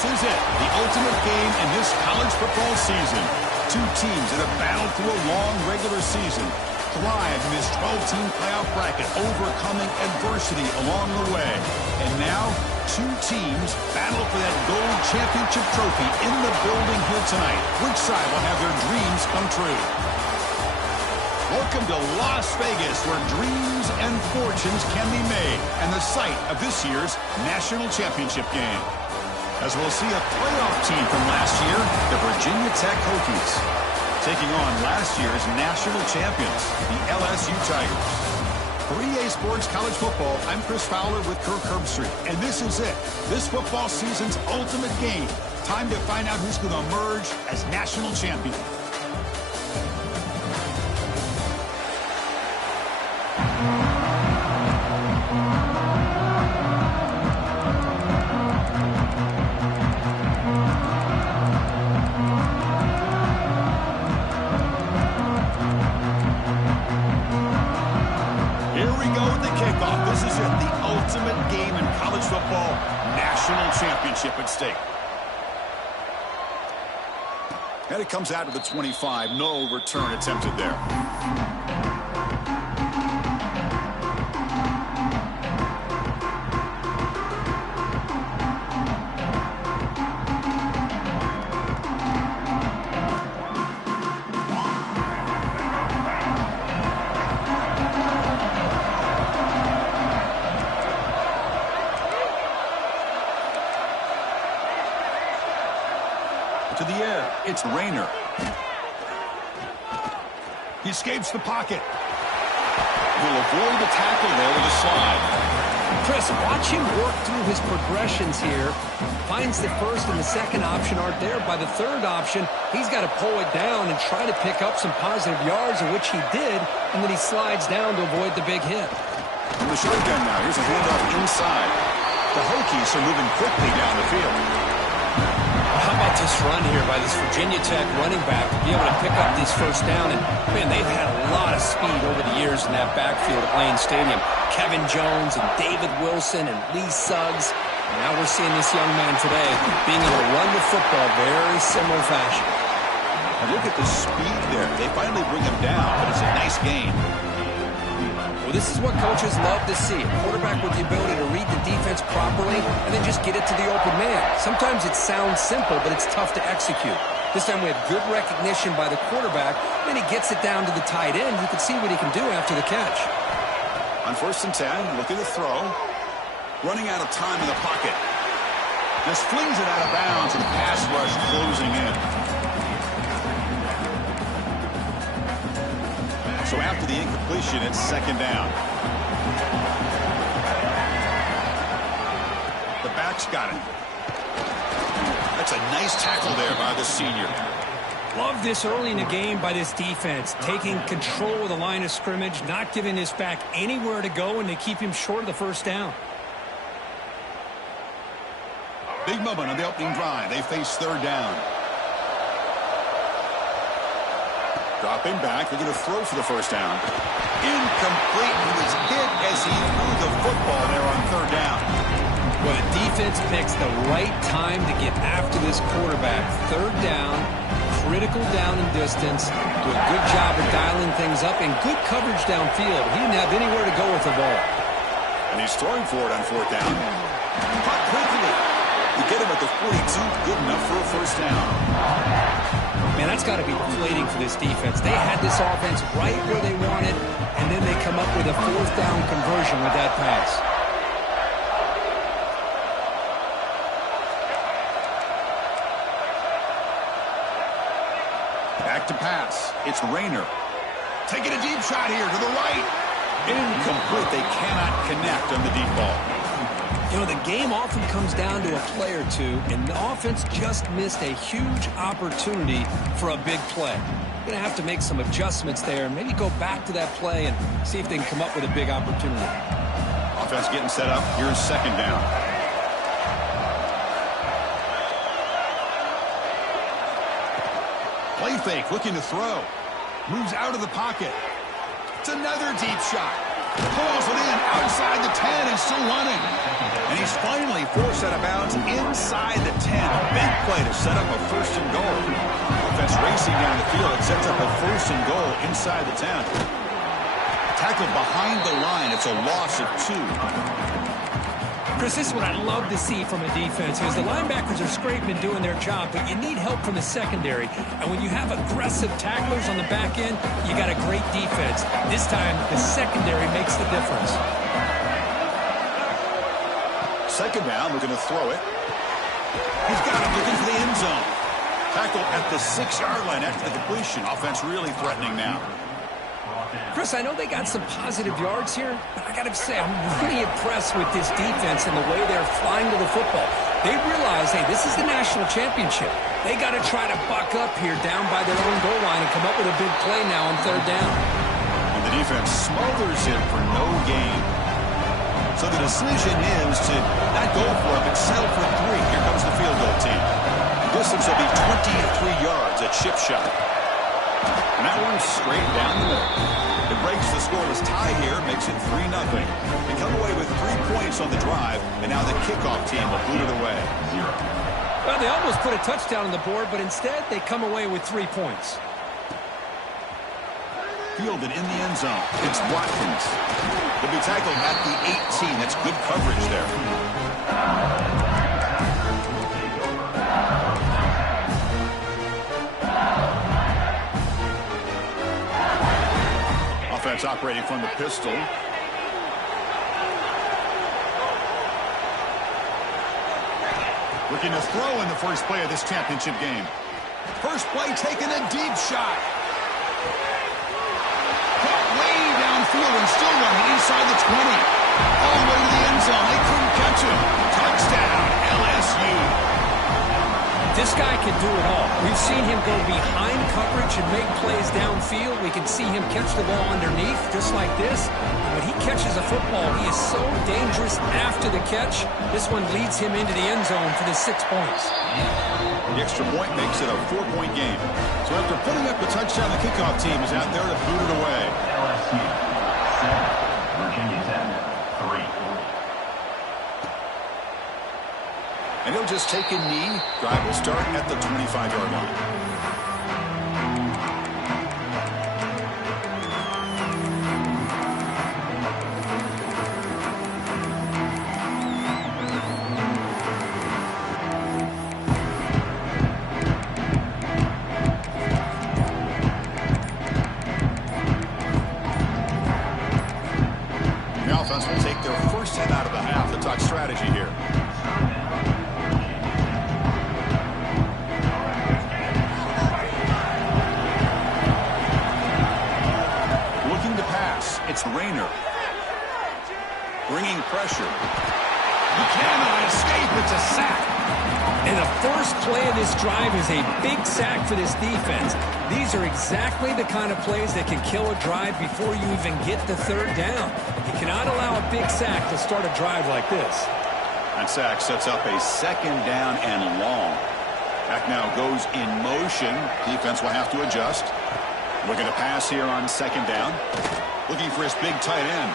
This is it, the ultimate game in this college football season. Two teams that have battled through a long regular season, thrived in this 12-team playoff bracket, overcoming adversity along the way. And now, two teams battle for that gold championship trophy in the building here tonight. Which side will have their dreams come true? Welcome to Las Vegas, where dreams and fortunes can be made, and the site of this year's national championship game. As we'll see a playoff team from last year, the Virginia Tech Hokies, taking on last year's national champions, the LSU Tigers. For EA Sports College Football, I'm Chris Fowler with Kirk Herbstreit, and this is it, this football season's ultimate game. Time to find out who's going to emerge as national champion. Championship at stake. And it comes out to the 25. No return attempted there. To the air, it's Rayner. He escapes the pocket. He'll avoid the tackle there with a slide. Chris, watch him work through his progressions here. Finds the first and the second option aren't there. By the third option, he's got to pull it down and try to pick up some positive yards, which he did, and then he slides down to avoid the big hit. From the shotgun now, here's a handoff inside. The Hokies are moving quickly down the field. How about this run here by this Virginia Tech running back to be able to pick up this first down? And, man, they've had a lot of speed over the years in that backfield at Lane Stadium. Kevin Jones and David Wilson and Lee Suggs. And now we're seeing this young man today being able to run the football very similar fashion. And look at the speed there. They finally bring him down, but it's a nice gain. Well, this is what coaches love to see. A quarterback with the ability to read the defense properly and then just get it to the open man. Sometimes it sounds simple, but it's tough to execute. This time we have good recognition by the quarterback. Then he gets it down to the tight end. You can see what he can do after the catch. On 1st and 10, looking to throw. Running out of time in the pocket. Just flings it out of bounds and pass rush closing in. So after the incompletion, it's 2nd down. The back's got it. That's a nice tackle there by the senior. Love this early in the game by this defense, taking control of the line of scrimmage, not giving this back anywhere to go, and they keep him short of the first down. Big moment on the opening drive. They face 3rd down. Dropping back. They're going to throw for the first down. Incomplete. He was hit as he threw the football there on 3rd down. Well, the defense picks the right time to get after this quarterback. 3rd down, critical down and distance. Do a good job of dialing things up and good coverage downfield. He didn't have anywhere to go with the ball. And he's throwing for it on 4th down. Caught quickly. You get him at the 42. Good enough for a first down. Man, that's got to be deflating for this defense. They had this offense right where they wanted, and then they come up with a 4th down conversion with that pass. Back to pass. It's Rayner. Taking a deep shot here to the right. Incomplete. They cannot connect on the deep ball. You know, the game often comes down to a play or two, and the offense just missed a huge opportunity for a big play. Going to have to make some adjustments there and maybe go back to that play and see if they can come up with a big opportunity. Offense getting set up. Here's 2nd down. Play fake, looking to throw. Moves out of the pocket. It's another deep shot. Pulls it in outside the 10 and still running. And he is finally forced out of bounds inside the 10. Big play to set up a first and goal. Offense racing down the field. It sets up a first and goal inside the 10. Tackled behind the line. It's a loss of 2. Chris, this is what I love to see from a defense, because the linebackers are scraping and doing their job, but you need help from the secondary. And when you have aggressive tacklers on the back end, you got a great defense. This time, the secondary makes the difference. Second down, looking to throw it. He's got it, looking for the end zone. Tackle at the 6-yard line after the completion. Offense really threatening now. Chris, I know they got some positive yards here, but I got to say, I'm really impressed with this defense and the way they're flying to the football. They realize, hey, this is the national championship. They got to try to buck up here down by their own goal line and come up with a big play now on third down. And the defense smothers it for no gain. So the decision is to not go for it, but settle for 3. Here comes the field goal team. The distance will be 23 yards at chip shot. And that one's straight down the middle. It breaks the scoreless tie here, makes it 3-0. They come away with 3 points on the drive, and now the kickoff team will boot it away. Well, they almost put a touchdown on the board, but instead they come away with 3 points. Fielded in the end zone. It's Watkins. He'll be tackled at the 18. That's good coverage there. Offense operating from the pistol. Looking to throw in the first play of this championship game. First play, taking a deep shot. Caught way downfield and still running inside the 20. All the way to the end zone. They couldn't catch him. Touchdown, LSU. This guy can do it all. We've seen him go behind coverage and make plays downfield. We can see him catch the ball underneath, just like this. And when he catches a football, he is so dangerous after the catch. This one leads him into the end zone for the 6 points. The extra point makes it a 4-point game. So after putting up the touchdown, the kickoff team is out there to boot it away. LSU 7, Virginia Tech 3. And he'll just take a knee. Drive will start at the 25-yard line. The offense will take their first hit out of the half. The talk strategy here. It's Rayner. Bringing pressure. You cannot escape. It's a sack. And the first play of this drive is a big sack for this defense. These are exactly the kind of plays that can kill a drive before you even get the third down. You cannot allow a big sack to start a drive like this. That sack sets up a second down and long. Back now goes in motion. Defense will have to adjust. Looking to pass here on second down. Looking for his big tight end.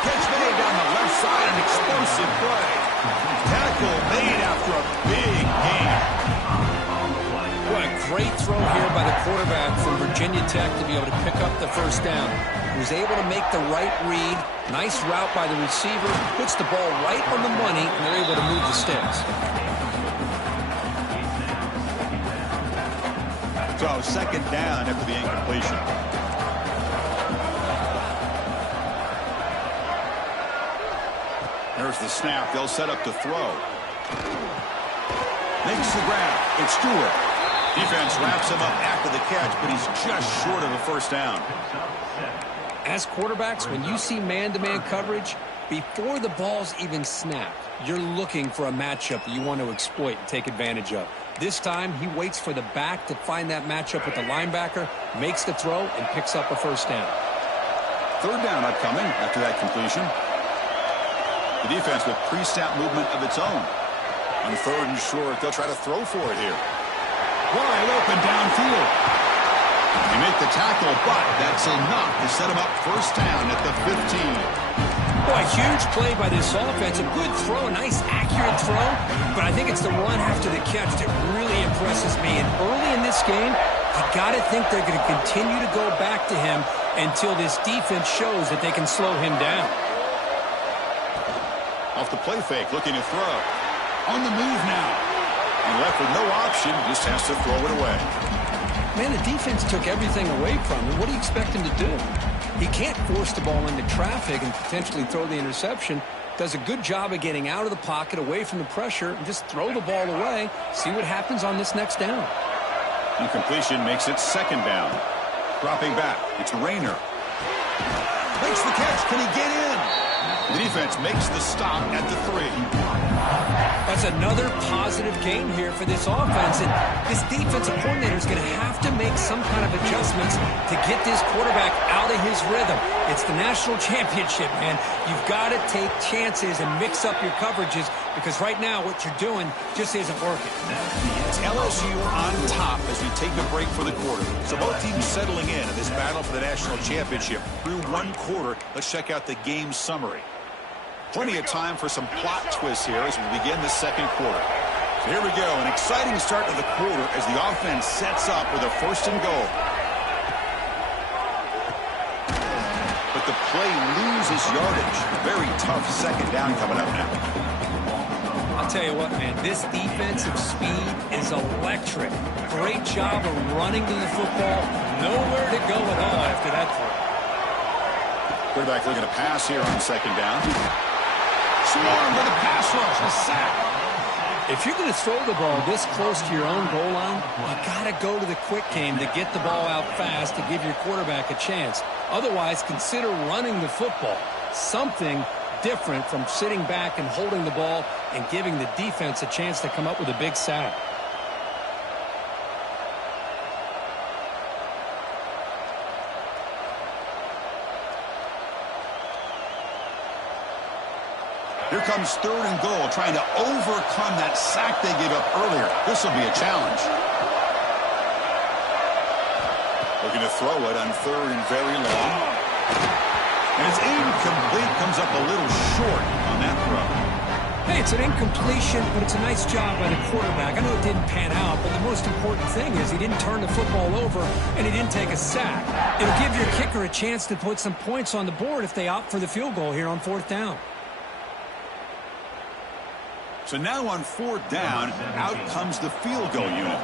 Catch made down the left side, an explosive play. Tackle made after a big gain. What a great throw here by the quarterback from Virginia Tech to be able to pick up the first down. He was able to make the right read. Nice route by the receiver. Puts the ball right on the money, and they're able to move the sticks. So second down after the incompletion. There's the snap. They'll set up to throw. Makes the grab. It's Stewart. Defense wraps him up after the catch, but he's just short of a first down. As quarterbacks, when you see man-to-man coverage, before the ball's even snapped, you're looking for a matchup that you want to exploit and take advantage of. This time, he waits for the back to find that matchup with the linebacker, makes the throw, and picks up a first down. Third down upcoming after that completion. The defense with pre-snap movement of its own. On third and short, they'll try to throw for it here. Wide open downfield. They make the tackle, but that's enough to set him up first down at the 15. Boy, huge play by this offense. A good throw, a nice accurate throw. But I think it's the run after the catch that really impresses me. And early in this game, you got to think they're going to continue to go back to him until this defense shows that they can slow him down. Off the play fake, looking to throw. On the move now. And left with no option, just has to throw it away. Man, the defense took everything away from him. What do you expect him to do? He can't force the ball into traffic and potentially throw the interception. Does a good job of getting out of the pocket, away from the pressure, and just throw the ball away. See what happens on this next down. Incompletion makes it second down. Dropping back, it's Rayner. Makes the catch, can he get in? The defense makes the stop at the 3. That's another positive game here for this offense, and this defensive coordinator is going to have to make some kind of adjustments to get this quarterback out of his rhythm. It's the national championship, man. You've got to take chances and mix up your coverages because right now what you're doing just isn't working. It's LSU on top as we take a break for the quarter. So both teams settling in this battle for the national championship through one quarter. Let's check out the game summary. Plenty of time for some plot twists here as we begin the second quarter. So here we go, an exciting start to the quarter as the offense sets up with a 1st and goal. But the play loses yardage. Very tough second down coming up now. I'll tell you what, man, this defensive speed is electric. Great job of running to the football. Nowhere to go at all after that throw. Quarterback looking to pass here on second down. Swarm with a pass rush, a sack. If you're going to throw the ball this close to your own goal line, you got to go to the quick game to get the ball out fast to give your quarterback a chance. Otherwise, consider running the football. Something different from sitting back and holding the ball and giving the defense a chance to come up with a big sack. Here comes 3rd and goal, trying to overcome that sack they gave up earlier. This will be a challenge. Looking to throw it on 3rd and very long. And it's incomplete, comes up a little short on that throw. Hey, it's an incompletion, but it's a nice job by the quarterback. I know it didn't pan out, but the most important thing is he didn't turn the football over and he didn't take a sack. It'll give your kicker a chance to put some points on the board if they opt for the field goal here on 4th down. So now on 4th down, out comes the field goal unit.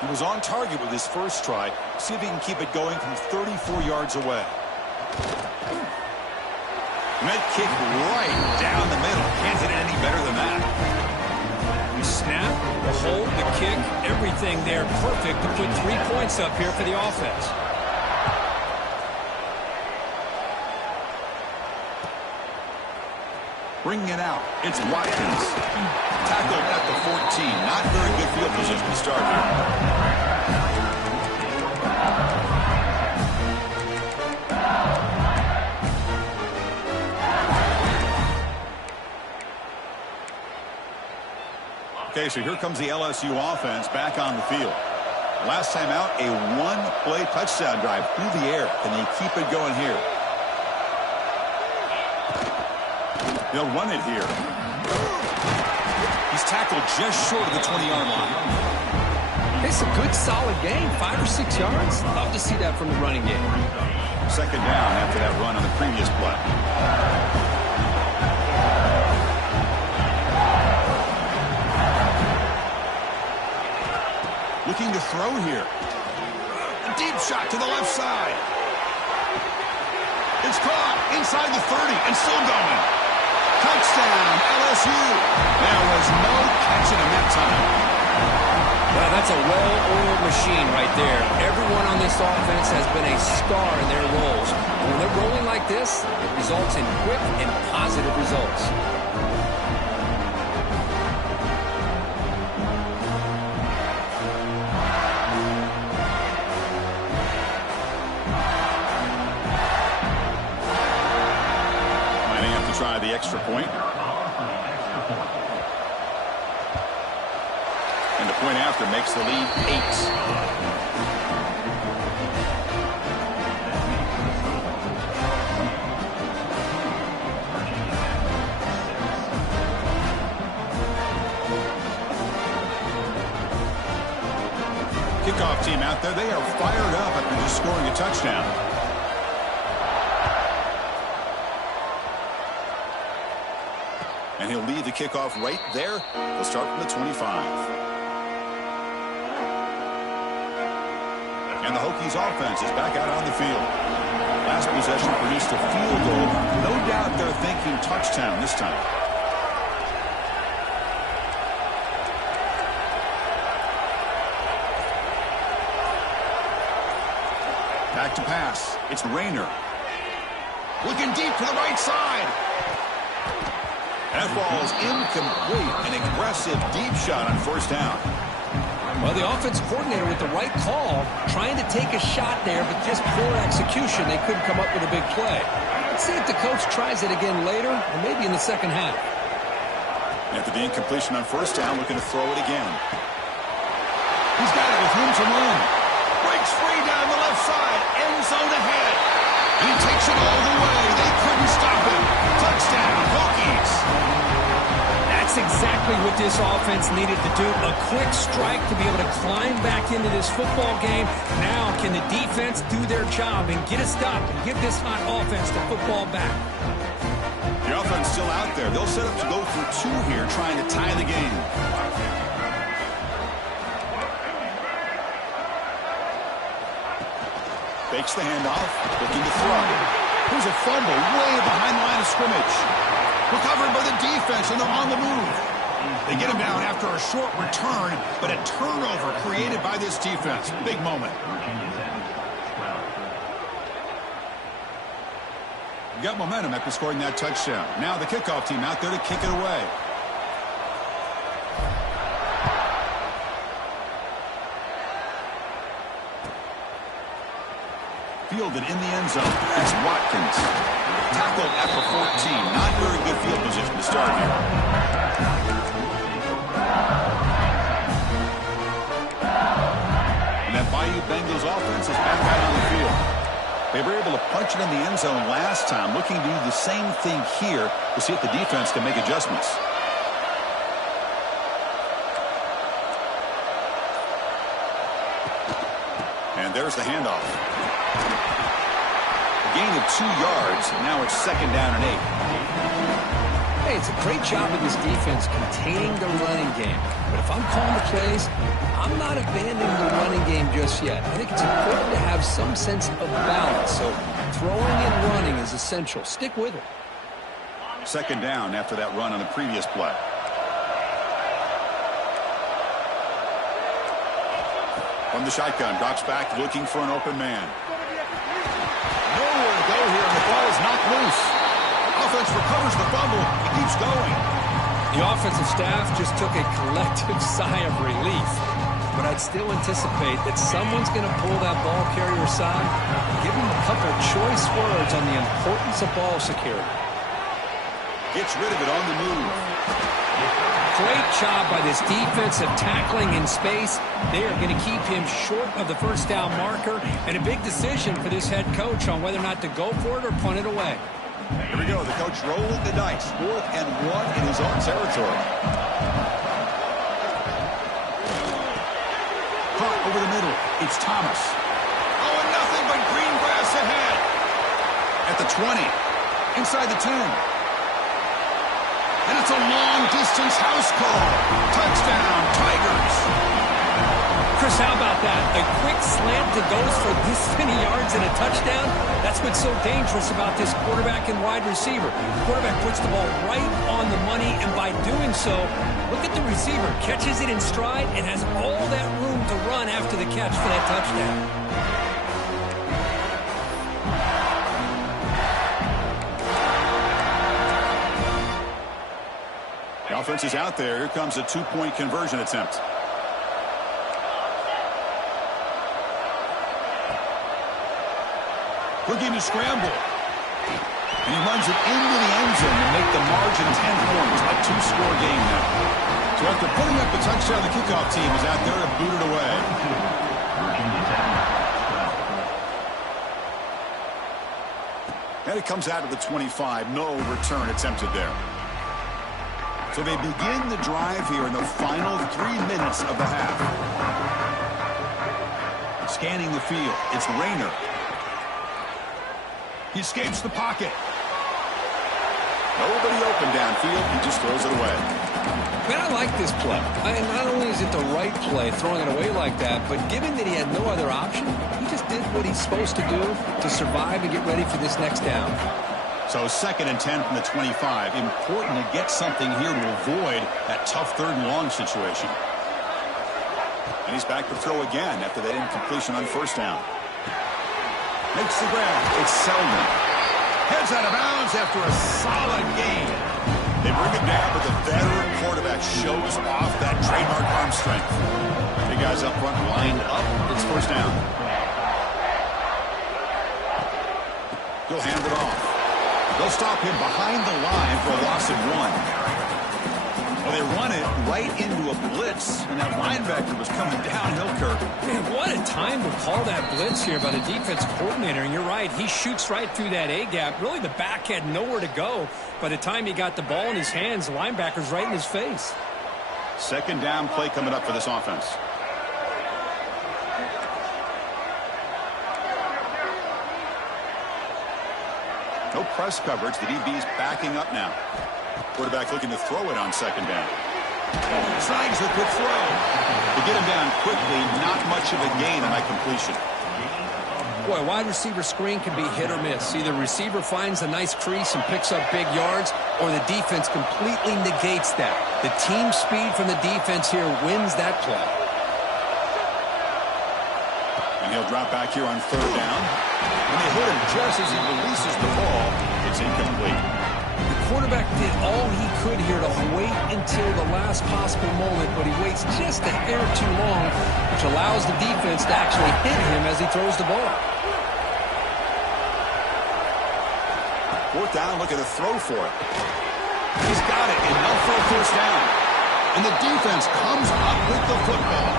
He was on target with his first try. See if he can keep it going from 34 yards away. And that kick right down the middle. Can't hit it any better than that. The snap, the hold, the kick, everything there perfect to put 3 points up here for the offense. Bringing it out, it's Watkins. Tackled at the 14. Not very good field position to start here. Okay, so here comes the LSU offense back on the field. Last time out, a 1-play touchdown drive through the air. Can they keep it going here? They'll run it here. He's tackled just short of the 20-yard line. It's a good, solid game. 5 or 6 yards. Love to see that from the running game. Second down after that run on the previous play. Looking to throw here. A deep shot to the left side. It's caught inside the 30 and still going. Touchdown, LSU. There was no catching him that time. Well, that's a well-oiled machine right there. Everyone on this offense has been a star in their roles. And when they're rolling like this, it results in quick and positive results. Try the extra point. And the point after makes the lead 8. kickoff team out there, they are fired up after just scoring a touchdown. And he'll lead the kickoff right there. They'll start from the 25. And the Hokies offense is back out on the field. Last possession produced a field goal. No doubt they're thinking touchdown this time. Back to pass. It's Rayner. Looking deep to the right side. That ball is incomplete. An aggressive deep shot on first down. Well, the offense coordinator with the right call, trying to take a shot there, but just poor execution. They couldn't come up with a big play. Let's see if the coach tries it again later, or maybe in the second half. After the incompletion on first down, looking to throw it again. He's got it with room to run. Breaks free down the left side. End zone ahead. And he takes it all the way. They couldn't stop him. Touchdown, Hokies. That's exactly what this offense needed to do. A quick strike to be able to climb back into this football game. Now can the defense do their job and get a stop and give this hot offense the football back? The offense still out there. They'll set up to go for two here, trying to tie the game. Fakes the handoff, looking to throw. Here's a fumble way behind the line of scrimmage. Recovered by the defense, and they're on the move. They get him down after a short return, but a turnover created by this defense. Big moment. You got momentum after scoring that touchdown. Now the kickoff team out there to kick it away. Fielded in the end zone. It's Watkins. Tackled at the 14. Not very good field position to start here. And that Bayou Bengals offense is back out on the field. They were able to punch it in the end zone last time. Looking to do the same thing here to see if the defense can make adjustments. And there's the handoff. Gain of 2 yards. Now it's second down and 8. Hey, it's a great job of this defense containing the running game. But if I'm calling the plays, I'm not abandoning the running game just yet. I think it's important to have some sense of balance. So throwing and running is essential. Stick with it. Second down after that run on the previous play. From the shotgun, drops back, looking for an open man. Nowhere to go here, and the ball is knocked loose. Offense recovers the fumble. It keeps going. The offensive staff just took a collective sigh of relief. But I'd still anticipate that someone's going to pull that ball carrier aside and give him a couple choice words on the importance of ball security. Gets rid of it on the move. Great job by this defensive tackling in space. They are going to keep him short of the first down marker, and a big decision for this head coach on whether or not to go for it or punt it away. Here we go. The coach rolling the dice. 4th and 1 in his own territory. Caught over the middle. It's Thomas. Oh, and nothing but green grass ahead. At the 20. Inside the 10. And it's a long-distance house call. Touchdown, Tigers. Chris, how about that? A quick slant that goes for this many yards and a touchdown? That's what's so dangerous about this quarterback and wide receiver. The quarterback puts the ball right on the money, and by doing so, look at the receiver. Catches it in stride and has all that room to run after the catch for that touchdown. The offense is out there. Here comes a 2-point conversion attempt. Looking to scramble. And he runs it into the end zone to make the margin 10 points. A 2-score game now. So after putting up the touchdown, the kickoff team is out there to boot it away. And it comes out of the 25. No return attempted there. So they begin the drive here in the final 3 minutes of the half. scanning the field. It's Rayner. He escapes the pocket. Nobody open downfield. He just throws it away. Man, I like this play. Not only is it the right play, throwing it away like that, but given that he had no other option, he just did what he's supposed to do to survive and get ready for this next down. So 2nd and 10 from the 25. Important to get something here to avoid that tough 3rd and long situation. And he's back to throw again after that incompletion on 1st down. Makes the grab. It's Selden. Heads out of bounds after a solid gain. They bring it down, but the veteran quarterback shows off that trademark arm strength. Big guys up front lined up. It's 1st down. He'll hand it off. They'll stop him behind the line for a loss of 1. Well, they run it right into a blitz, and that linebacker was coming downhill, Kirk. Man, what a time to call that blitz here by the defense coordinator. And you're right, he shoots right through that A-gap. Really, the back had nowhere to go. By the time he got the ball in his hands, the linebacker's right in his face. 2nd down play coming up for this offense. No press coverage. The DB's backing up now. Quarterback looking to throw it on 2nd down. Signs a good throw. To get him down quickly, not much of a gain on that completion. Boy, wide receiver screen can be hit or miss. Either receiver finds a nice crease and picks up big yards, or the defense completely negates that. The team speed from the defense here wins that play. And he'll drop back here on 3rd down. And they hit him just as he releases the ball. It's incomplete. The quarterback did all he could here to wait until the last possible moment, but he waits just a hair too long, which allows the defense to actually hit him as he throws the ball. 4th down, looking to throw for it. He's got it, enough for a 1st down. And the defense comes up with the football.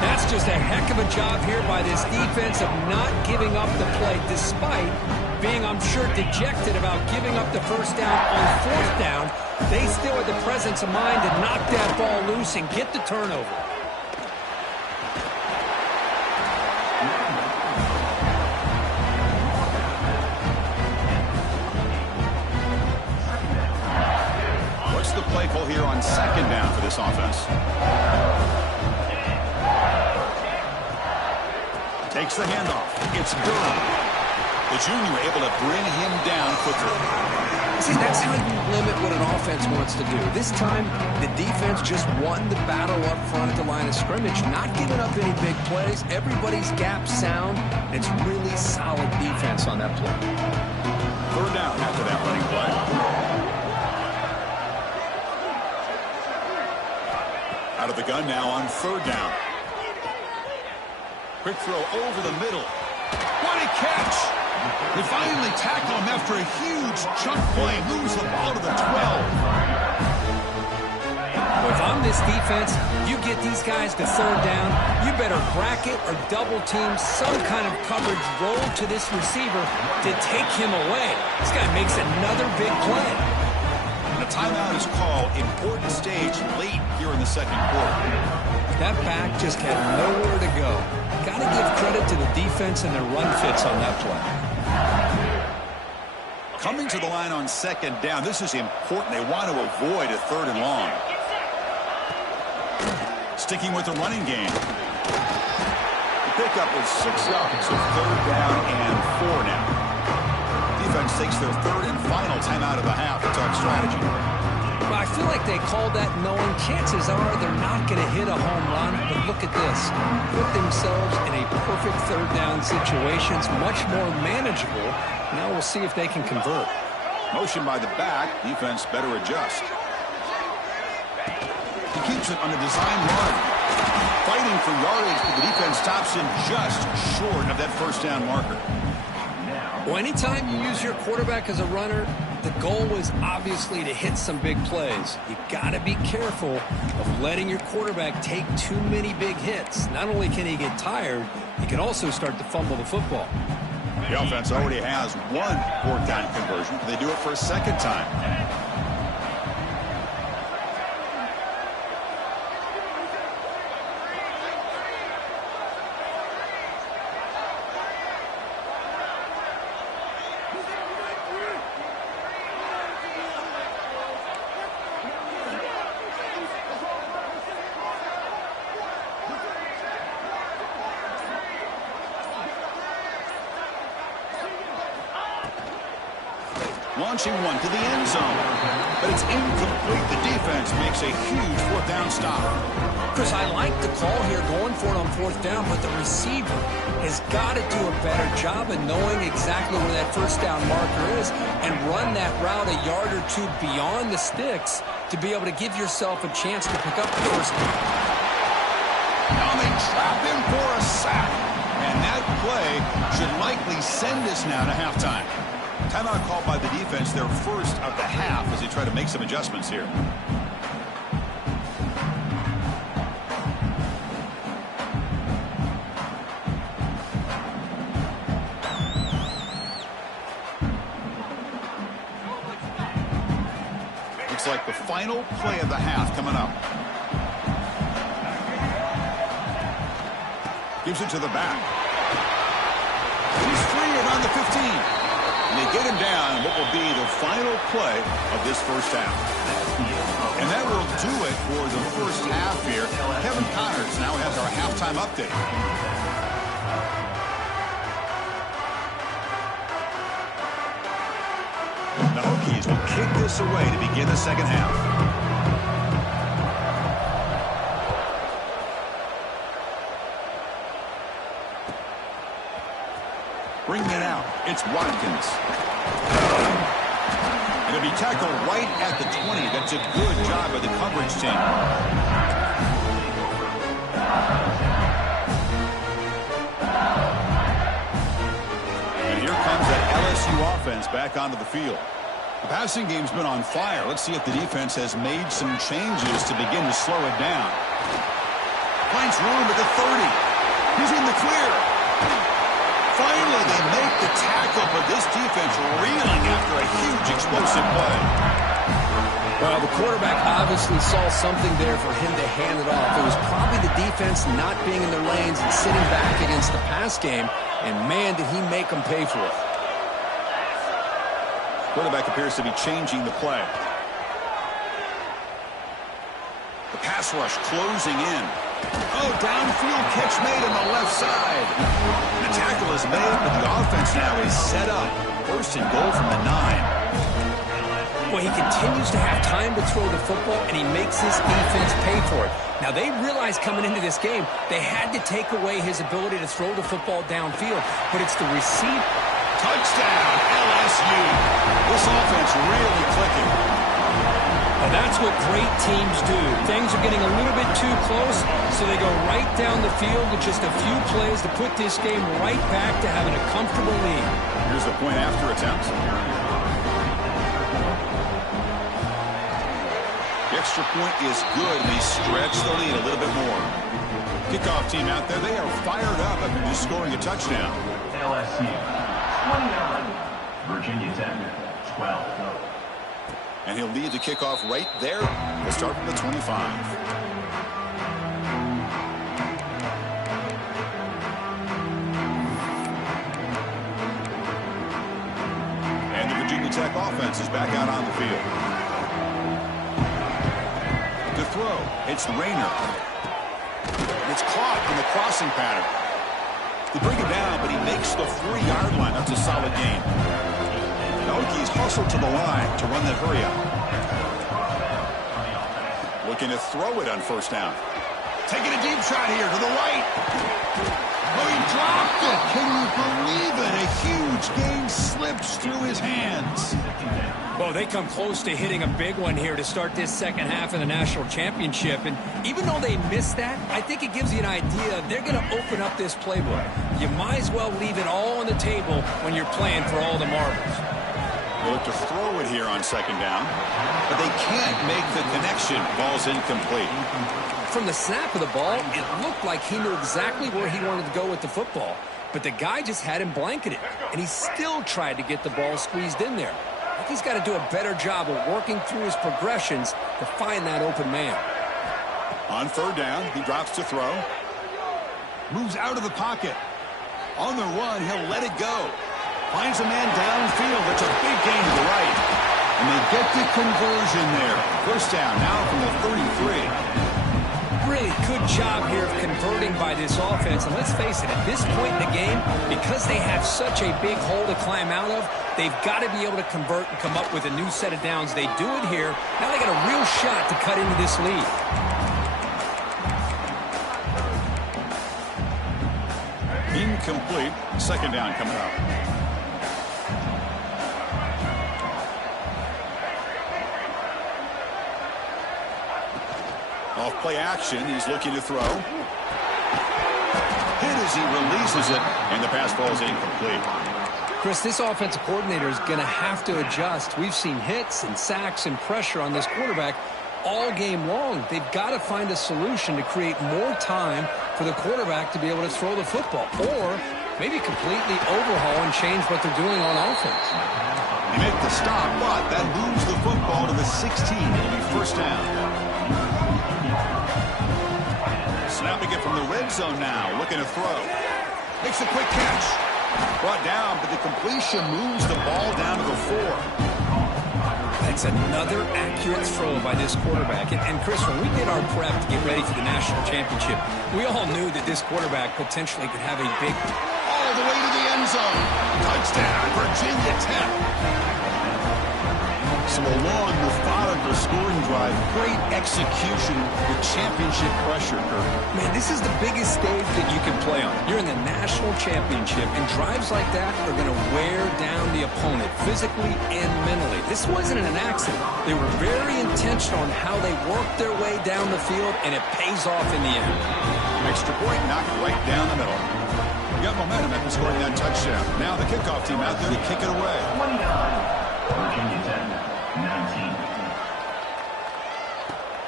That's just a heck of a job here by this defense of not giving up the play, despite being, I'm sure, dejected about giving up the 1st down on 4th down. They still had the presence of mind to knock that ball loose and get the turnover. What's the play call here on 2nd down for this offense? Takes the handoff. It's Durham. The junior able to bring him down quickly. See, that's how you limit what an offense wants to do. This time, the defense just won the battle up front at the line of scrimmage, not giving up any big plays. Everybody's gap sound. It's really solid defense on that play. 3rd down after that running play. Out of the gun now on 3rd down. Quick throw over the middle. What a catch! They finally tackle him after a huge chunk play. Moves the ball to the 12. If I'm this defense, you get these guys to 3rd down, you better bracket or double team some kind of coverage roll to this receiver to take him away. This guy makes another big play. And a timeout is called. Important stage late here in the 2nd quarter. That back just had nowhere to go. Got to give credit to the defense and their run fits on that play. Coming to the line on 2nd down. This is important. They want to avoid a 3rd and long. Sticking with the running game. The pickup is 6 yards, so 3rd down and 4 now. Defense takes their 3rd and final timeout of the half to talk strategy. Well, I feel like they called that knowing chances are they're not going to hit a home run. But look at this. Put themselves in a perfect 3rd down situation. It's much more manageable. Now we'll see if they can convert. Motion by the back. Defense better adjust. He keeps it on a design run. Fighting for yardage, but the defense stops him just short of that 1st down marker. Well, anytime you use your quarterback as a runner, the goal is obviously to hit some big plays. You got to be careful of letting your quarterback take too many big hits. Not only can he get tired, he can also start to fumble the football. The offense already has 1 4th down conversion. They do it for a 2nd time. launching one to the end zone. But it's incomplete. The defense makes a huge fourth down stop. Chris, I like the call here going for it on fourth down, but the receiver has got to do a better job of knowing exactly where that first down marker is and run that route a yard or two beyond the sticks to be able to give yourself a chance to pick up the first down. Now they trap him for a sack. And that play should likely send us now to halftime. Timeout called by the defense, their first of the half, as they try to make some adjustments here. Looks like the final play of the half coming up. Gives it to the back. He's free around the 15. And they get him down in what will be the final play of this first half. And that will do it for the first half here. Kevin Connors now has our halftime update. The Hokies will kick this away to begin the second half. Bringing it out, it's Watkins. It'll be tackled right at the 20. That's a good job by the coverage team. And here comes that LSU offense back onto the field. The passing game's been on fire. Let's see if the defense has made some changes to begin to slow it down. Finds room at the 30. He's in the clear. Finally, they make the tackle, but this defense reeling after a huge explosive play. Well, the quarterback obviously saw something there for him to hand it off. It was probably the defense not being in their lanes and sitting back against the pass game, and man, did he make them pay for it. Quarterback appears to be changing the play. The pass rush closing in. Oh, downfield catch made on the left side. The tackle is made, but the offense now is set up. First and goal from the 9. Well, he continues to have time to throw the football, and he makes his defense pay for it. Now, they realized coming into this game they had to take away his ability to throw the football downfield, but it's the receiver. Touchdown, LSU. This offense really clicking. Well, that's what great teams do. Things are getting a little bit too close, so they go right down the field with just a few plays to put this game right back to having a comfortable lead. Here's the point after attempt. The extra point is good, and they stretch the lead a little bit more. Kickoff team out there, they are fired up after just scoring a touchdown. LSU 29, Virginia Tech 12. And he'll lead the kickoff right there. We'll start from the 25. And the Virginia Tech offense is back out on the field. To throw, it's Rayner. It's caught in the crossing pattern. They bring him down, but he makes the 4-yard line. That's a solid gain. The Hokies hustle to the line to run that hurry up. Looking to throw it on first down. Taking a deep shot here to the right. Oh, he dropped it. Can you believe it? A huge gain slips through his hands. Well, they come close to hitting a big one here to start this second half of the national championship. And even though they missed that, I think it gives you an idea they're going to open up this playbook. You might as well leave it all on the table when you're playing for all the marbles. They look to throw it here on second down, but they can't make the connection. Ball's incomplete. From the snap of the ball, it looked like he knew exactly where he wanted to go with the football, but the guy just had him blanketed, and he still tried to get the ball squeezed in there. I think he's got to do a better job of working through his progressions to find that open man. On third down, he drops to throw. Moves out of the pocket. On the run, he'll let it go. Finds a man downfield. It's a big gain to the right. And they get the conversion there. First down now from the 33. Really good job here of converting by this offense. And let's face it, at this point in the game, because they have such a big hole to climb out of, they've got to be able to convert and come up with a new set of downs. They do it here. Now they got a real shot to cut into this lead. Incomplete. Second down coming up. Off play action. He's looking to throw. Hit as he releases it, and the pass falls incomplete. Chris, this offensive coordinator is going to have to adjust. We've seen hits and sacks and pressure on this quarterback all game long. They've got to find a solution to create more time for the quarterback to be able to throw the football, or maybe completely overhaul and change what they're doing on offense. They make the stop, but that moves the football to the 16. It'll be first down. Snapping it from the red zone now, looking to throw. Makes a quick catch. Brought down, but the completion moves the ball down to the 4. That's another accurate throw by this quarterback. And Chris, when we did our prep to get ready for the national championship, we all knew that this quarterback potentially could have a big... All the way to the end zone. Touchdown, Virginia Tech. So a long, methodical scoring drive. Great execution with championship pressure, Kirk. Man, this is the biggest stage that you can play on. You're in the national championship, and drives like that are going to wear down the opponent physically and mentally. This wasn't an accident. They were very intentional on how they worked their way down the field, and it pays off in the end. Extra point knocked right down the middle. Got momentum after scoring that touchdown. Now the kickoff team out there to kick it away. 29. Virginia Tech, 19.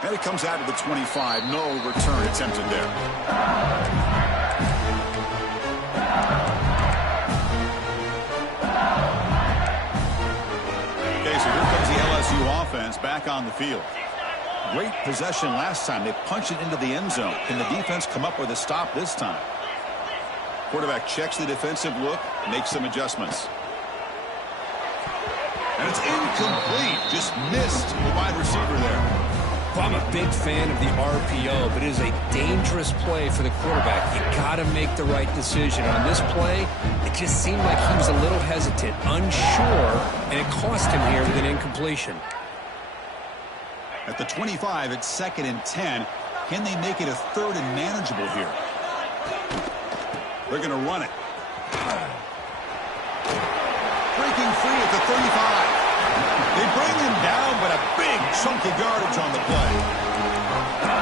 And it comes out to the 25. No return attempted there. Okay, so here comes the LSU offense back on the field. Great possession last time. They punched it into the end zone. Can the defense come up with a stop this time? Quarterback checks the defensive look, makes some adjustments. And it's incomplete. Just missed the wide receiver there. Well, I'm a big fan of the RPO, but it is a dangerous play for the quarterback. You got to make the right decision. On this play, it just seemed like he was a little hesitant, unsure, and it cost him here with an incompletion. At the 25, it's 2nd and 10. Can they make it a 3rd and manageable here? They're going to run it. Breaking free at the 35. They bring him down, but a big chunk of yardage on the play.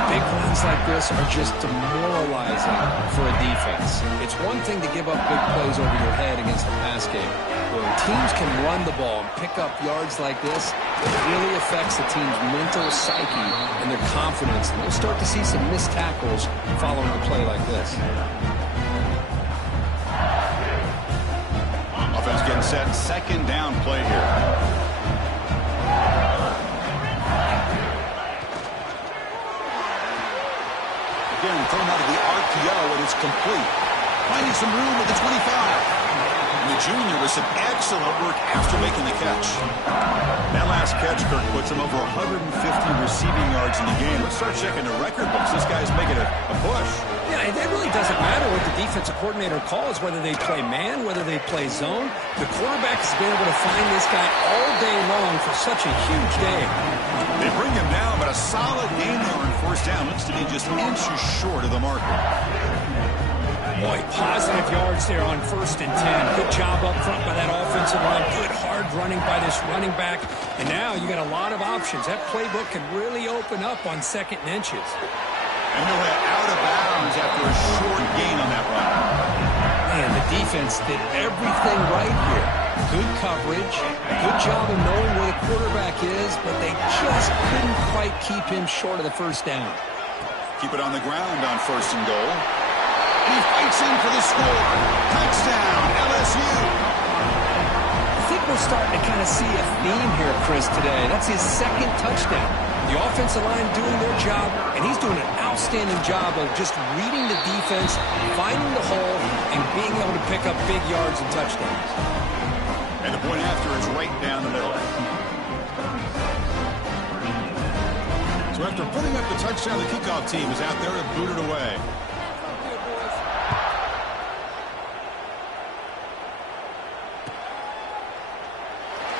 Big runs like this are just demoralizing for a defense. It's one thing to give up big plays over your head against the pass game. When teams can run the ball and pick up yards like this, it really affects the team's mental psyche and their confidence. And we'll start to see some missed tackles following a play like this. Offense getting set. 2nd down play here. Again, thrown out of the RPO, and it's complete. Finding some room at the 25. And the junior with some excellent work after making the catch. That last catch, Kirk, puts him over 150 receiving yards in the game. Let's start checking the record books. This guy's making a push. Yeah, it really doesn't matter what the defensive coordinator calls, whether they play man, whether they play zone. The quarterback has been able to find this guy all day long for such a huge day. They bring him down, but a solid game there on 1st down. Looks to be just inches short of the marker. Boy, positive yards there on 1st and 10. Good job up front by that offensive line. Good hard running by this running back. And now you got a lot of options. That playbook can really open up on 2nd and inches. And he'll head out of bounds after a short gain on that run. Man, the defense did everything right here. Good coverage, good job of knowing where the quarterback is, but they just couldn't quite keep him short of the 1st down. Keep it on the ground on 1st and goal. And he fights in for the score. Touchdown, LSU. I think we're starting to kind of see a theme here, Chris, today. That's his 2nd touchdown. The offensive line doing their job, and he's doing an outstanding job of just reading the defense, finding the hole, and being able to pick up big yards and touchdowns. And the point after is right down the middle. So So after putting up the touchdown, the kickoff team is out there to boot it away.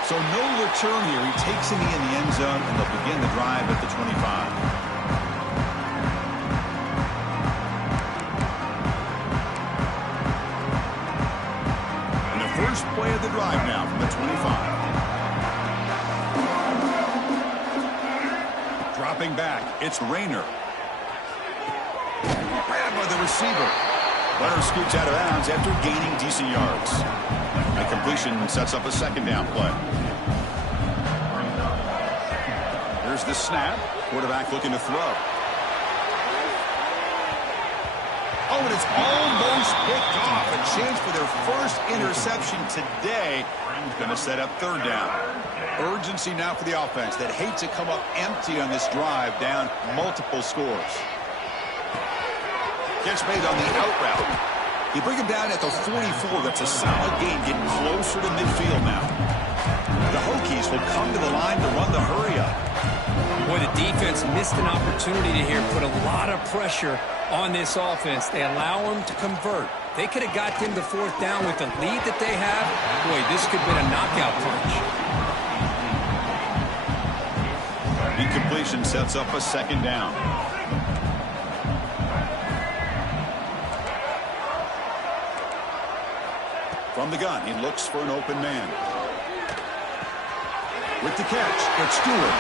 So no return here. He takes it in the end zone, and they'll begin the drive at the 25. And the first play of the drive now from the 25. Dropping back, it's Rayner. Grabbed by the receiver. Runner scoots out of bounds after gaining decent yards. A completion sets up a second down play. Here's the snap. Quarterback looking to throw. Oh, and it's almost picked off. A chance for their first interception today. Going to set up third down. Urgency now for the offense that hates to come up empty on this drive, down multiple scores. Catch made on the out route. You bring him down at the 44. That's a solid gain, getting closer to midfield now. The Hokies will come to the line to run the hurry-up. Boy, the defense missed an opportunity to here put a lot of pressure on this offense. They allow them to convert. They could have got them to fourth down with the lead that they have. Boy, this could have been a knockout punch. Incompletion sets up a second down. From the gun, he looks for an open man. With the catch, it's Stewart.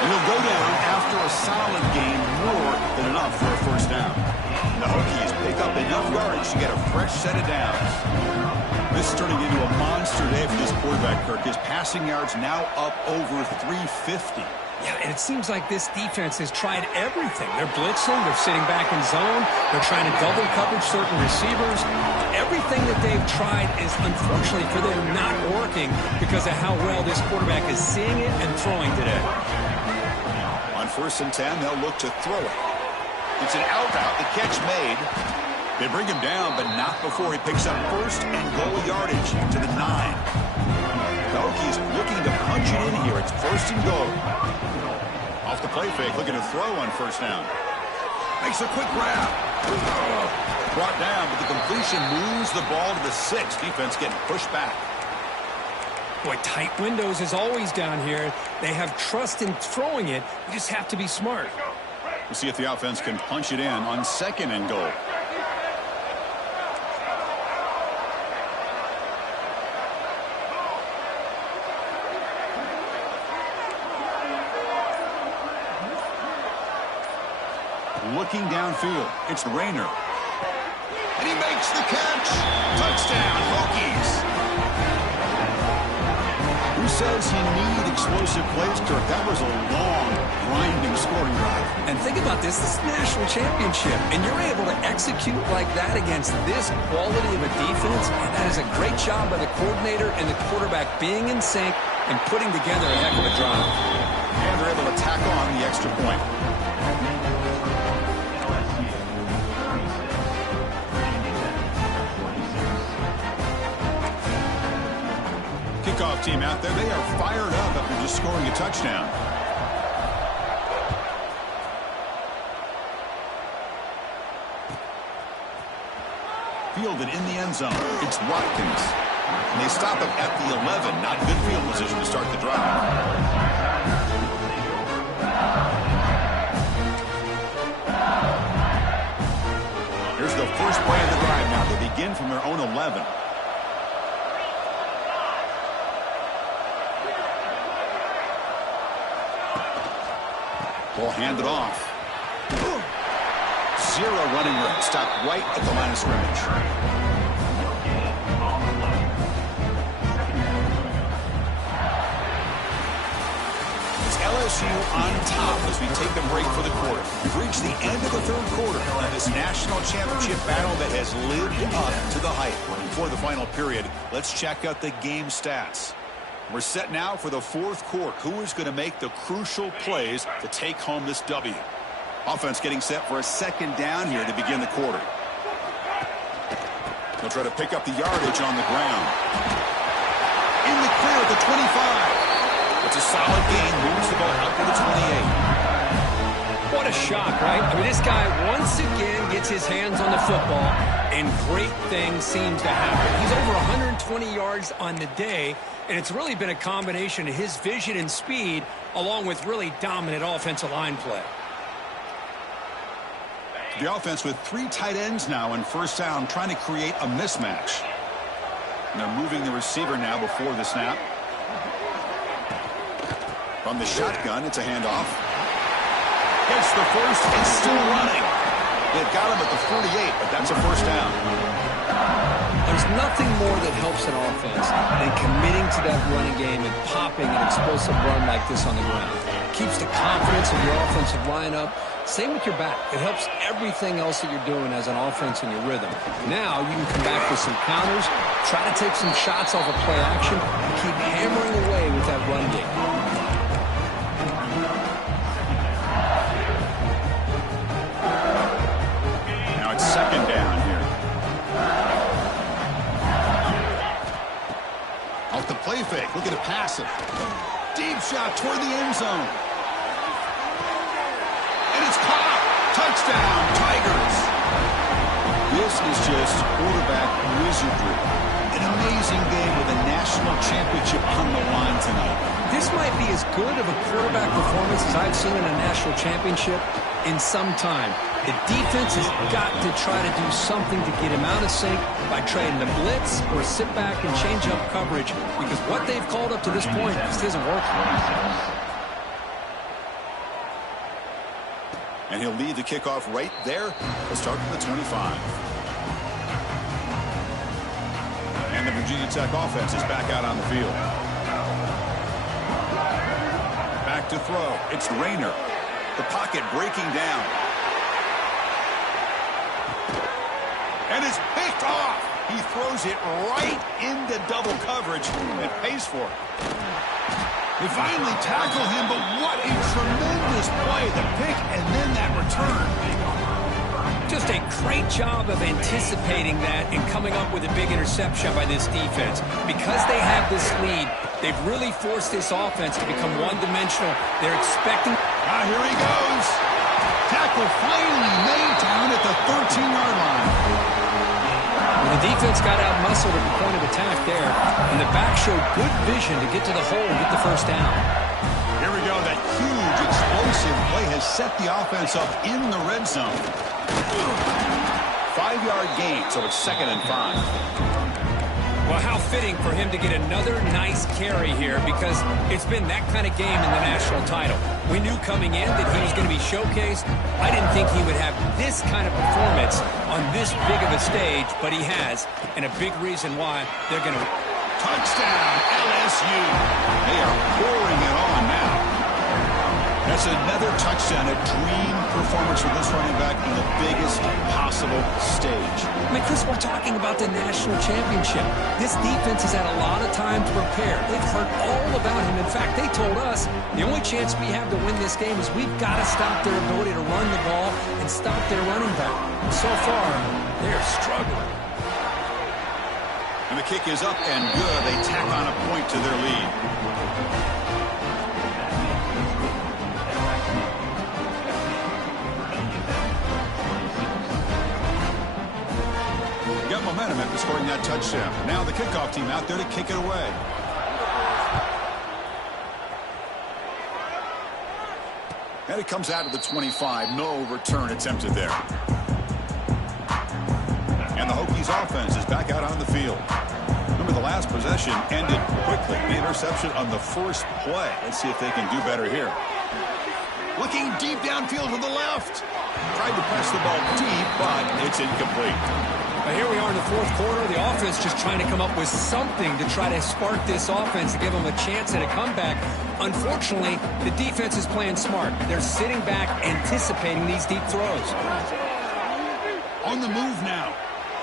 And he'll go down after a solid gain, more than enough for a first down. The Hokies pick up enough yardage to get a fresh set of downs. This is turning into a monster day for this quarterback, Kirk. His passing yards now up over 350. Yeah, and it seems like this defense has tried everything. They're blitzing, they're sitting back in zone, they're trying to double coverage certain receivers. Everything that they've tried is, unfortunately for them, not working because of how well this quarterback is seeing it and throwing today. On 1st and 10, they'll look to throw it. It's an out route, the catch made. They bring him down, but not before he picks up first and goal yardage to the 9. The Hokies looking to punch it in here. It's 1st and goal. Off the play fake, looking to throw on first down. Makes a quick grab. Brought down, but the completion moves the ball to the 6. Defense getting pushed back. Boy, tight windows is always down here. They have trust in throwing it. You just have to be smart. We'll see if the offense can punch it in on 2nd and goal. Looking downfield, it's Rayner. And he makes the catch. Touchdown, Hokies. Who says you need explosive plays, Kirk? That was a long, grinding scoring drive. And think about this is the national championship, and you're able to execute like that against this quality of a defense, and that is a great job by the coordinator and the quarterback being in sync and putting together a heck of a drive. And they're able to tack on the extra point. Kickoff team out there, they are fired up after just scoring a touchdown. Fielded in the end zone, it's Watkins. And they stop him at the 11, not good field position to start the drive. Here's the first play of the drive now. They begin from their own 11. Ball handed off. Zero running room. Stopped right at the line of scrimmage. It's LSU on top as we take a break for the quarter. We've reached the end of the third quarter in this national championship battle that has lived up to the hype. Before the final period, let's check out the game stats. We're set now for the fourth quarter. Who is going to make the crucial plays to take home this W? Offense getting set for a second down here to begin the quarter. They'll try to pick up the yardage on the ground. In the clear at the 25. It's a solid gain. Moves the ball out to the 28. What a shock, right? I mean, this guy once again gets his hands on the football, and great things seem to happen. He's over 120 yards on the day, and it's really been a combination of his vision and speed along with really dominant offensive line play. The offense with 3 tight ends now in first down, trying to create a mismatch. And they're moving the receiver now before the snap. From the shotgun, it's a handoff. Gets the first, and still running. They've got him at the 48, but that's a first down. There's nothing more that helps an offense than committing to that running game and popping an explosive run like this on the ground. It keeps the confidence of your offensive line up. Same with your back. It helps everything else that you're doing as an offense in your rhythm. Now you can come back with some counters, try to take some shots off of play action, and keep hammering away with that run game. Now it's second down here. Off the play fake, looking to pass it. Deep shot toward the end zone. And it's caught. Touchdown, Tigers. This is just quarterback wizardry. An amazing game with a national championship on the line tonight. This might be as good of a quarterback performance as I've seen in a national championship in some time. The defense has got to try to do something to get him out of sync by trying to blitz or sit back and change up coverage, because what they've called up to this point just isn't working. And he'll lead the kickoff right there. He'll start from the 25. And the Virginia Tech offense is back out on the field. Back to throw. It's Rayner. The pocket breaking down. And it's picked off. He throws it right into double coverage and pays for it. They finally tackle him, but what a tremendous play. The pick and then that return. Just a great job of anticipating that and coming up with a big interception by this defense. Because they have this lead, they've really forced this offense to become one-dimensional. They're expecting... Ah, here he goes. Tackle finally made down at the 13-yard line. Well, the defense got out-muscled at the point of attack there, and the back showed good vision to get to the hole and get the first down. Here we go. That huge, explosive play has set the offense up in the red zone. 5-yard gain, so it's 2nd and 5. Well, how fitting for him to get another nice carry here, because it's been that kind of game in the national title. We knew coming in that he was going to be showcased. I didn't think he would have this kind of performance on this big of a stage, but he has, and a big reason why they're going to... Touchdown, LSU. They are pouring it on now. That's another touchdown, a dream performance for this running back on the biggest possible stage. I mean, Chris, we're talking about the national championship. This defense has had a lot of time to prepare. They've heard all about him. In fact, they told us the only chance we have to win this game is we've got to stop their ability to run the ball and stop their running back. And so far, they're struggling. And the kick is up and good. They tack on a point to their lead. Got momentum after scoring that touchdown. Now the kickoff team out there to kick it away. And it comes out of the 25. No return attempted there. And the Hokies offense is back out on the field. Remember, the last possession ended quickly. The interception on the first play. Let's see if they can do better here. Looking deep downfield to the left. Tried to press the ball deep, but it's incomplete. Now here we are in the fourth quarter. The offense just trying to come up with something to try to spark this offense to give them a chance at a comeback. Unfortunately, the defense is playing smart. They're sitting back, anticipating these deep throws. On the move now.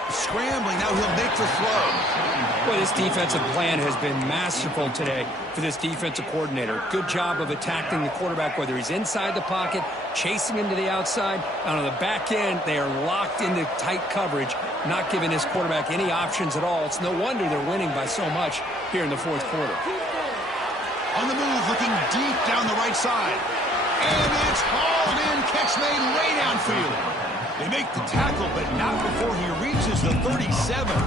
Scrambling, now he'll make the throw. Well, this defensive plan has been masterful today for this defensive coordinator. Good job of attacking the quarterback, whether he's inside the pocket, chasing him to the outside. And on the back end, they are locked into tight coverage, not giving this quarterback any options at all. It's no wonder they're winning by so much here in the fourth quarter. On the move, looking deep down the right side. And it's hauled in, catch catch made way downfield. They make the tackle, but not before he reaches the 37.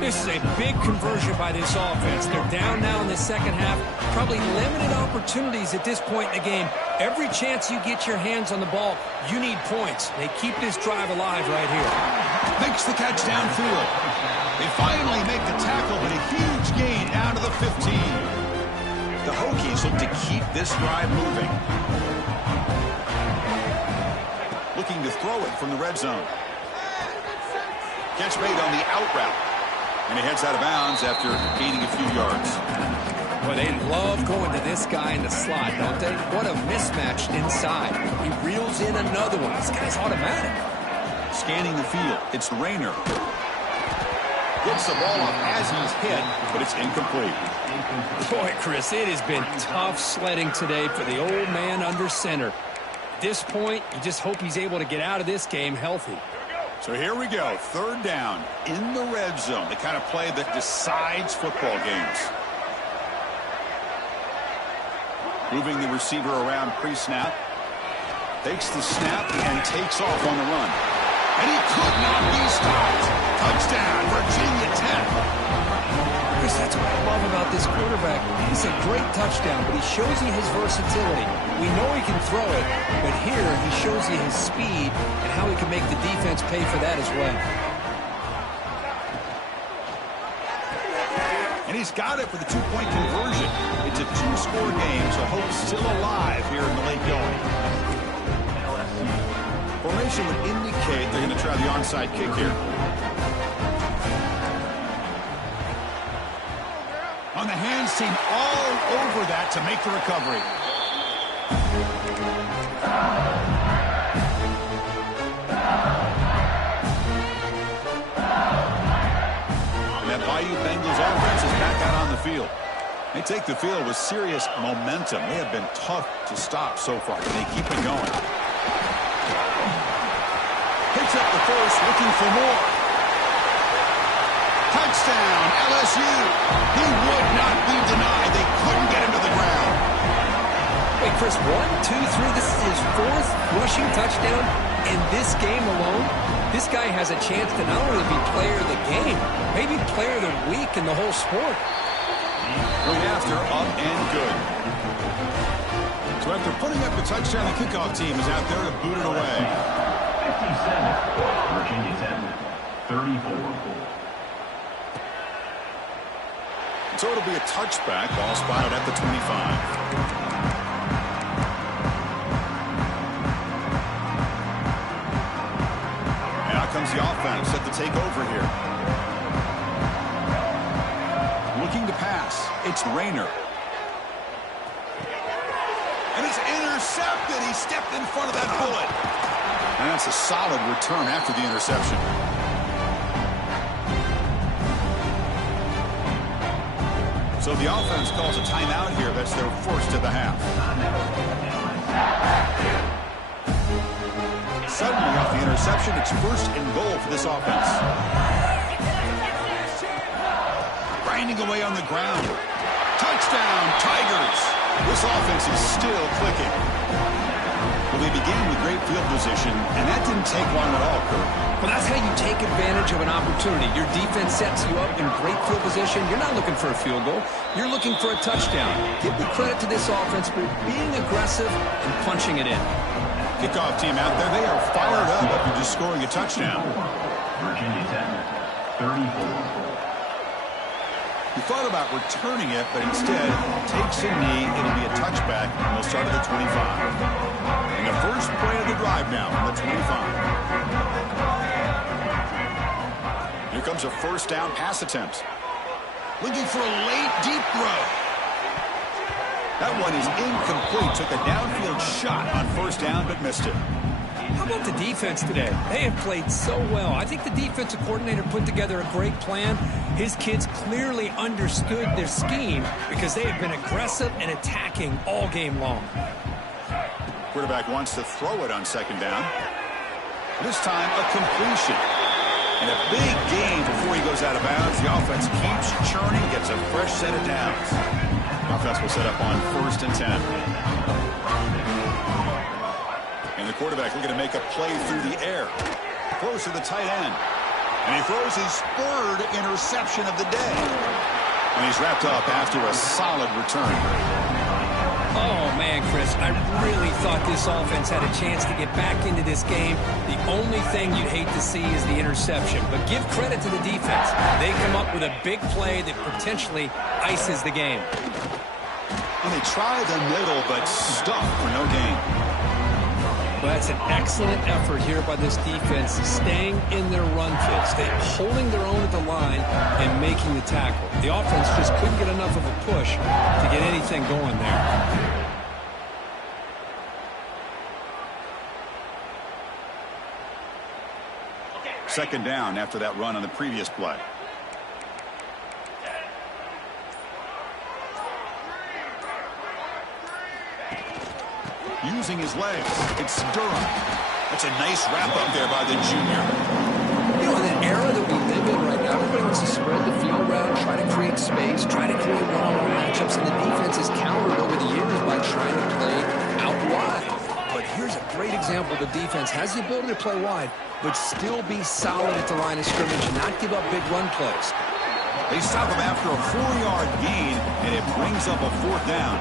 This is a big conversion by this offense. They're down now in the second half. Probably limited opportunities at this point in the game. Every chance you get your hands on the ball, you need points. They keep this drive alive right here. Makes the catch downfield. They finally make the tackle, but a huge gain down to the 15. The Hokies look to keep this drive moving. Looking to throw it from the red zone. Catch made on the out route. And he heads out of bounds after gaining a few yards. Well, they love going to this guy in the slot, don't they? What a mismatch inside. He reels in another one. This guy's automatic. Scanning the field. It's Rayner. Gets the ball up as he's hit, but it's incomplete. Boy, Chris, it has been tough sledding today for the old man under center. At this point, you just hope he's able to get out of this game healthy. So here we go, third down in the red zone, the kind of play that decides football games. Moving the receiver around pre-snap. Takes the snap and takes off on the run. And he could not be stopped. Touchdown, Virginia Tech. Chris, that's what I love about this quarterback. He's a great touchdown, but he shows you his versatility. We know he can throw it, but here he shows you his speed and how he can make the defense pay for that as well. And he's got it for the two-point conversion. It's a two-score game, so hope's still alive here in the late going. Formation would indicate they're going to try the onside kick here. On the hands team all over that to make the recovery. And that Bayou Bengals offense is back out on the field. They take the field with serious momentum. They have been tough to stop so far. They keep it going. Picks up the first, looking for more. Touchdown, LSU. He would not be denied. They couldn't get him to the ground. Wait, Chris, 1, 2, 3. This is his fourth rushing touchdown in this game alone. This guy has a chance to not only be player of the game, maybe player of the week in the whole sport. Going after, up and good. So after putting up the touchdown, the kickoff team is out there to boot it away. 57, Virginia Tech, 34. So it'll be a touchback, ball spotted at the 25. And out comes the offense set to take over here. Looking to pass, it's Rayner. And it's intercepted. He stepped in front of that bullet. And that's a solid return after the interception. So the offense calls a timeout here. That's their first of the half. Suddenly off the interception, it's first and goal for this offense. Grinding away on the ground. Touchdown, Tigers. This offense is still clicking. Well, they began with great field position, and that didn't take long at all, Kurt. Well, that's how you take advantage of an opportunity. Your defense sets you up in great field position. You're not looking for a field goal. You're looking for a touchdown. Give the credit to this offense for being aggressive and punching it in. Kickoff team out there. They are fired up after just scoring a touchdown. Virginia Tech, 34. He thought about returning it, but instead takes a knee. It'll be a touchback, and they'll start at the 25. And the first play of the drive now from the 25. Here comes a first down pass attempt. Looking for a late, deep throw. That one is incomplete. Took a downfield shot on first down, but missed it. How about the defense today? They have played so well. I think the defensive coordinator put together a great plan. His kids clearly understood their scheme because they have been aggressive and attacking all game long. Quarterback wants to throw it on second down. This time, a completion. And a big gain before he goes out of bounds. The offense keeps churning, gets a fresh set of downs. The offense will set up on 1st and 10. And the quarterback looking to make a play through the air. Throws to the tight end. And he throws his third interception of the day. And he's wrapped up after a solid return. Oh, man, Chris, I really thought this offense had a chance to get back into this game. The only thing you'd hate to see is the interception. But give credit to the defense. They come up with a big play that potentially ices the game. And they try the middle, but stuck for no gain. Well, that's an excellent effort here by this defense, staying in their run fit, holding their own at the line and making the tackle. The offense just couldn't get enough of a push to get anything going there. Second down after that run on the previous play. Using his legs, it's Durham. That's a nice wrap-up there by the junior. You know, in an era that we live in right now, everybody wants to spread the field around, try to create space, try to create one-on-one matchups, and the defense is countered over the years by trying to play out wide. But here's a great example. The defense has the ability to play wide, but still be solid at the line of scrimmage and not give up big run plays. They stop him after a 4-yard gain, and it brings up a fourth down.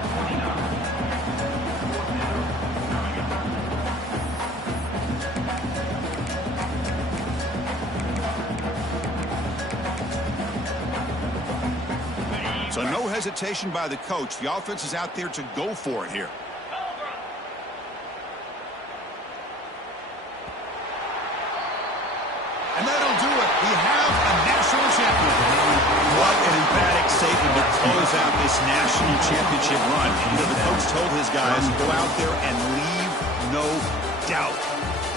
So no hesitation by the coach. The offense is out there to go for it here. And that'll do it. We have a national champion. What an emphatic statement to close out this national championship run. You know, the coach told his guys to go out there and leave no doubt.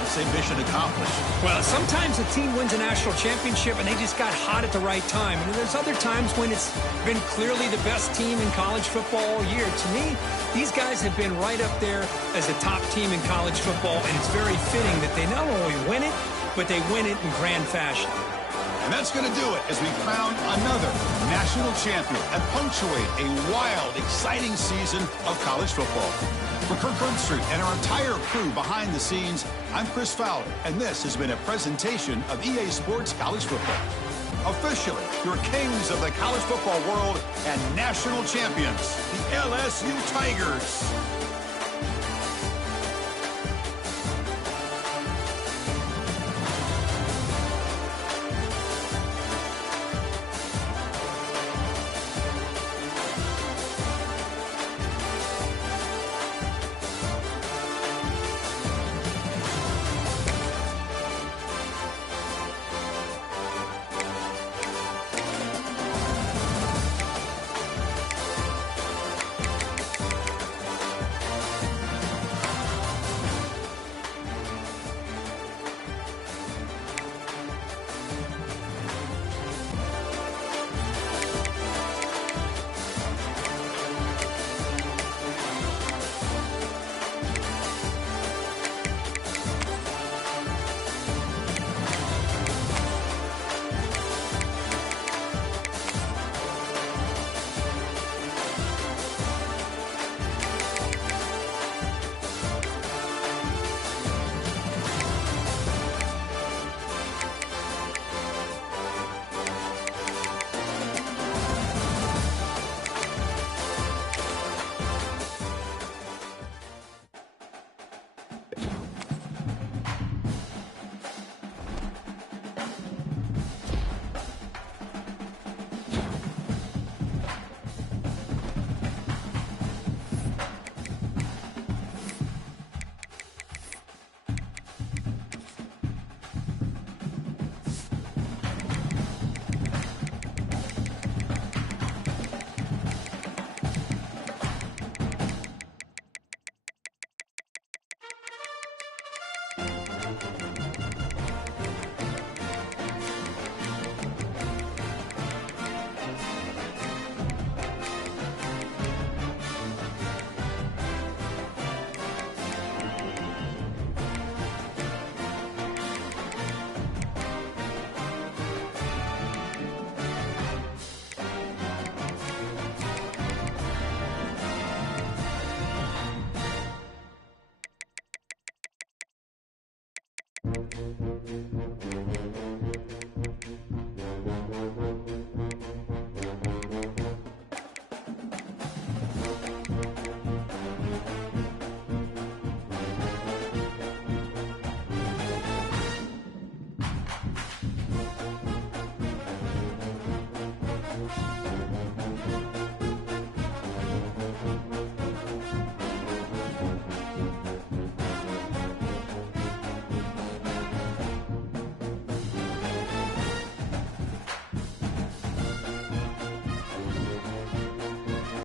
Say mission accomplished. Well, sometimes a team wins a national championship and they just got hot at the right time. And there's other times when it's been clearly the best team in college football all year. To me, these guys have been right up there as the top team in college football, and it's very fitting that they not only win it, but they win it in grand fashion. And that's going to do it as we crown another national champion and punctuate a wild, exciting season of college football. For Kirk Herbstreit and our entire crew behind the scenes, I'm Chris Fowler, and this has been a presentation of EA Sports College Football. Officially, your kings of the college football world and national champions, the LSU Tigers.